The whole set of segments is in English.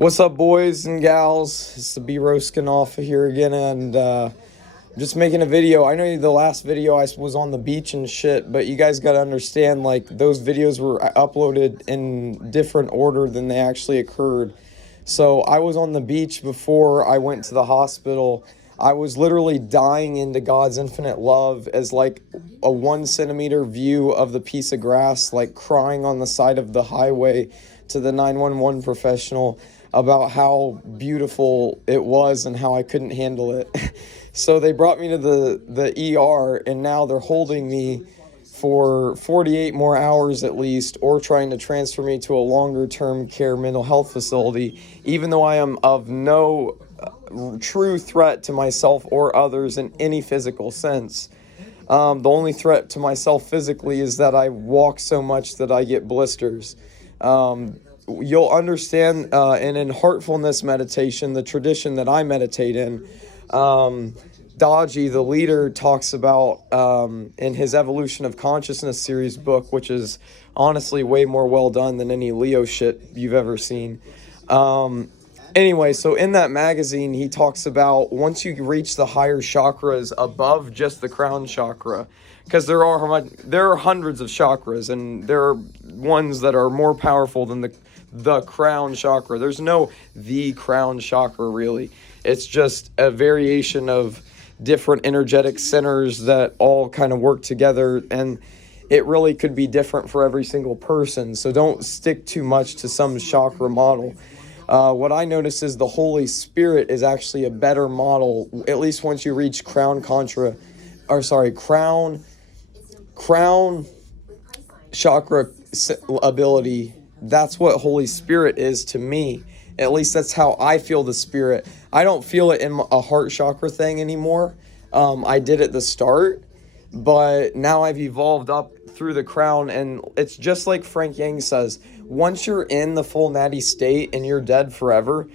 What's up, boys and gals? It's the B Roskin off here again, and just making a video. I know the last video I was on the beach and shit, but you guys got to understand, like, those videos were uploaded in different order than they actually occurred. So I was on the beach before I went to the hospital. I was literally dying into God's infinite love as like a 1 centimeter view of the piece of grass, like crying on the side of the highway to the 911 professional about how beautiful it was and how I couldn't handle it. So they brought me to the ER, and now they're holding me for 48 more hours at least, or trying to transfer me to a longer term care mental health facility, even though I am of no true threat to myself or others in any physical sense. The only threat to myself physically is that I walk so much that I get blisters. You'll understand in heartfulness meditation, the tradition that I meditate in, Daji, the leader, talks about in his Evolution of Consciousness series book, which is honestly way more well done than any Leo shit you've ever seen. Anyway, so in that magazine, he talks about once you reach the higher chakras above just the crown chakra, because there are hundreds of chakras, and there are ones that are more powerful than the crown chakra. There's no the crown chakra, really. It's just a variation of different energetic centers that all kind of work together, and it really could be different for every single person. So don't stick too much to some chakra model. What I notice is the Holy Spirit is actually a better model, at least once you reach crown chakra ability. That's what Holy Spirit is to me. At least that's how I feel the Spirit. I don't feel it in a heart chakra thing anymore. I did at the start, but now I've evolved up through the crown, and it's just like Frank Yang says, once you're in the full natty state and you're dead forever,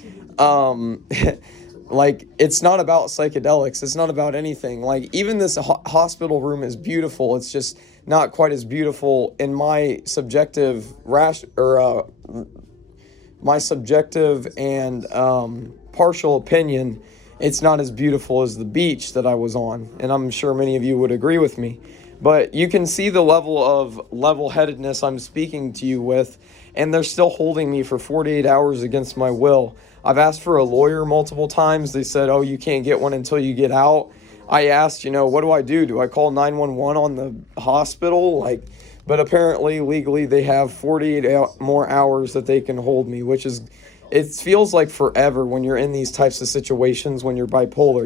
like, it's not about psychedelics. It's not about anything. Like, even this hospital room is beautiful. It's just not quite as beautiful in my subjective and partial opinion. It's not as beautiful as the beach that I was on, and I'm sure many of you would agree with me. But you can see the level of level-headedness I'm speaking to you with, and they're still holding me for 48 hours against my will. I've asked for a lawyer multiple times. They said, oh, you can't get one until you get out. I asked, what do I do? Do I call 911 on the hospital? But apparently, legally, they have 48 more hours that they can hold me, which is, it feels like forever when you're in these types of situations when you're bipolar.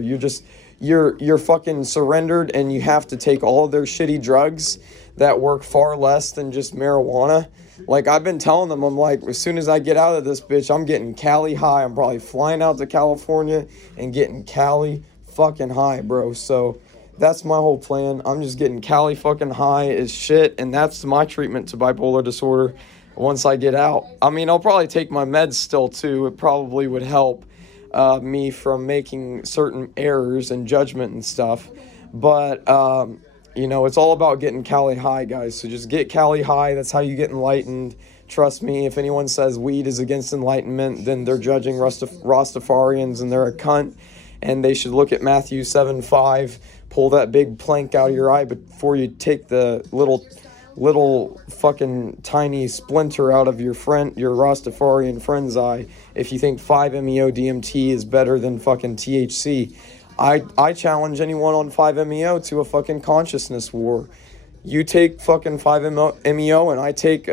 You're fucking surrendered, and you have to take all of their shitty drugs that work far less than just marijuana. Like, I've been telling them, I'm like, as soon as I get out of this bitch, I'm getting Cali high. I'm probably flying out to California and getting Cali fucking high, bro. So that's my whole plan. I'm just getting Cali fucking high as shit, and that's my treatment to bipolar disorder once I get out. I mean, I'll probably take my meds still, too. It probably would help me from making certain errors and judgment and stuff. But, it's all about getting Cali high, guys. So just get Cali high. That's how you get enlightened. Trust me, if anyone says weed is against enlightenment, then they're judging Rastafarians, and they're a cunt. And they should look at Matthew 7:5. Pull that big plank out of your eye before you take the little fucking tiny splinter out of your Rastafarian friend's eye if you think 5-MeO DMT is better than fucking THC. I challenge anyone on 5-MeO to a fucking consciousness war. You take fucking 5-MeO, and I take,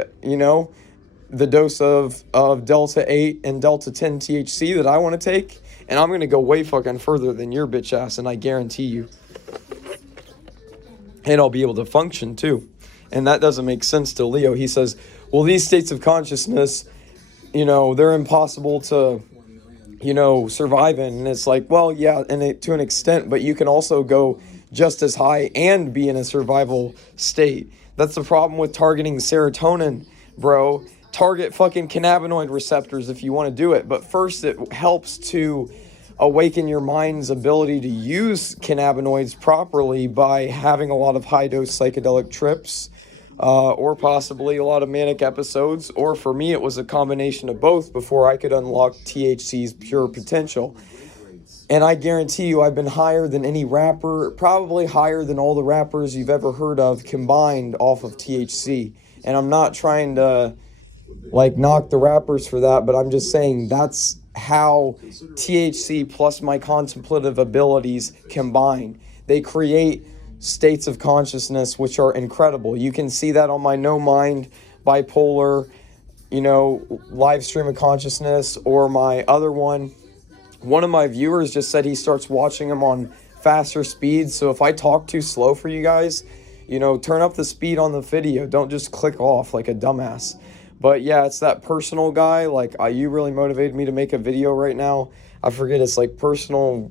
the dose of Delta 8 and Delta 10 THC that I want to take, and I'm going to go way fucking further than your bitch ass, and I guarantee you. And I'll be able to function, too. And that doesn't make sense to Leo. He says, well, these states of consciousness, they're impossible to, survive in. And it's like, well, yeah, to an extent, but you can also go just as high and be in a survival state. That's the problem with targeting serotonin, bro. Target fucking cannabinoid receptors if you want to do it. But first, it helps to awaken your mind's ability to use cannabinoids properly by having a lot of high-dose psychedelic trips, or possibly a lot of manic episodes, or for me, it was a combination of both before I could unlock THC's pure potential. And I guarantee you, I've been higher than any rapper, probably higher than all the rappers you've ever heard of combined off of THC. And I'm not trying to like knock the rappers for that, but I'm just saying that's how THC plus my contemplative abilities combine. They create states of consciousness which are incredible. You can see that on my No Mind bipolar, live stream of consciousness, or my other one. One of my viewers just said he starts watching them on faster speeds. So if I talk too slow for you guys, turn up the speed on the video. Don't just click off like a dumbass. But yeah, it's that personal guy. Like, you really motivated me to make a video right now. I forget, it's like personal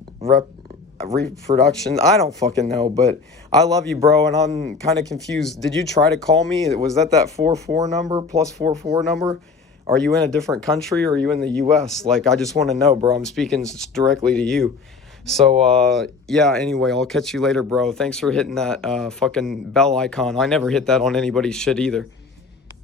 reproduction. I don't fucking know, but I love you, bro, and I'm kind of confused. Did you try to call me? Was that 44 number, +44 number? Are you in a different country, or are you in the U.S.? Like, I just want to know, bro. I'm speaking directly to you. So, yeah, anyway, I'll catch you later, bro. Thanks for hitting that fucking bell icon. I never hit that on anybody's shit either.